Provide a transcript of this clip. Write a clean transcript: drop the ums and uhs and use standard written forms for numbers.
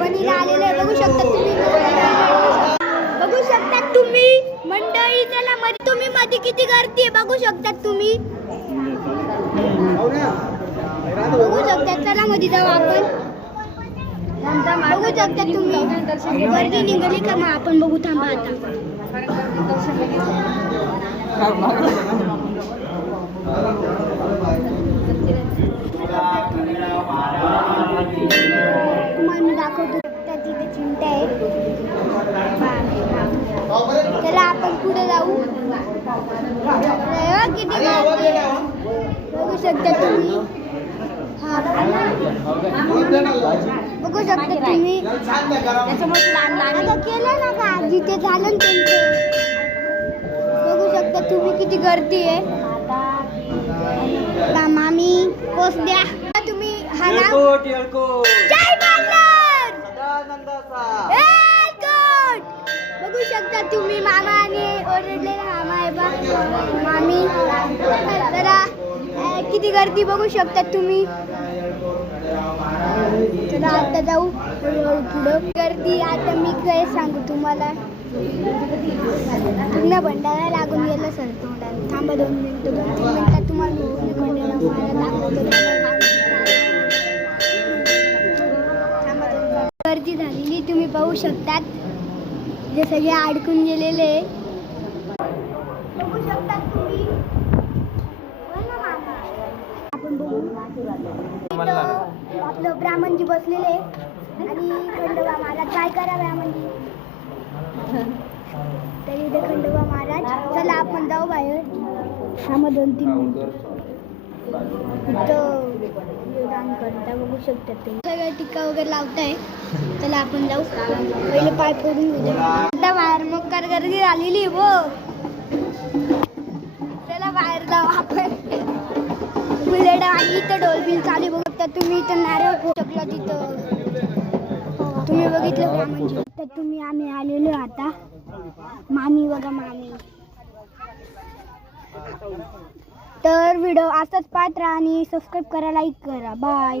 वणीला आलेले बघू शकता तुम्ही. बघू शकता तुम्ही मंडळी. चला मध्ये तुम्ही मध्ये किती गर्दी आहे बघू शकता तुम्ही. बघू शकता. चला मध्ये जाऊ आपण. बघू शकता तुम्ही गर्दी निघाली का मग आपण बघू. थांबा आता. तुम्हाला मी दाखवतो. तिथे चिमटा आहे. चला आपण पुढे जाऊ. किती बघू शकता तुम्ही. बघू शकता तुम्ही. आता केलं ना का जिथे झालं ना त्यांचं. बघू शकता तुम्ही किती गर्दी आहे. मामी पोच द्या तुम्ही. हा ना जय बालर. बघू शकता तुम्ही. मामा आणि ओरडले मामा आहे बा मामी. जरा किती गर्दी बघू शकता तुम्ही. चला आता जाऊ पुढं. गर्दी आता मी काय सांगू तुम्हाला. पूर्ण भंडारा लागून गेलं सर तोंडाला. थांबा 2 मिनिटं 2-3 मिनिटात तुम्हाला भंडारा दाखवतो. गर्दी झालेली तुम्ही पाहू शकतात. जे सगळे अडकून गेलेले बघू शकतात तुम्ही. आपण बघू आपलं ब्राह्मणजी बसलेले आणि खंडोबा महाराज. काय करा ब्राह्मणजी तरी इथे खंडोबा महाराज. चला आपण जाऊ बाहेर. थांबा 2-3 मिनिट. दान करता बघू शकतात ते सगळं टिक्का वगैरे लावताय. चला आपण जाऊ. पहिले पाय पडून घेऊ. आता बाहेर मग गर्दी झालेली हो. चला बाहेर जाऊ आपण. बुलेट आणि इथं ढोलबिल चालू बघू शकता तुम्ही. इथं नारळ शकला तिथं तुम्ही बघितलं ब्राह्मणजी. तर तुम्ही आम्ही आलेलो आता. मामी बघा मामी. तर व्हिडिओ असाच पाहत राहा आणि सबस्क्राईब करा, लाईक करा. बाय.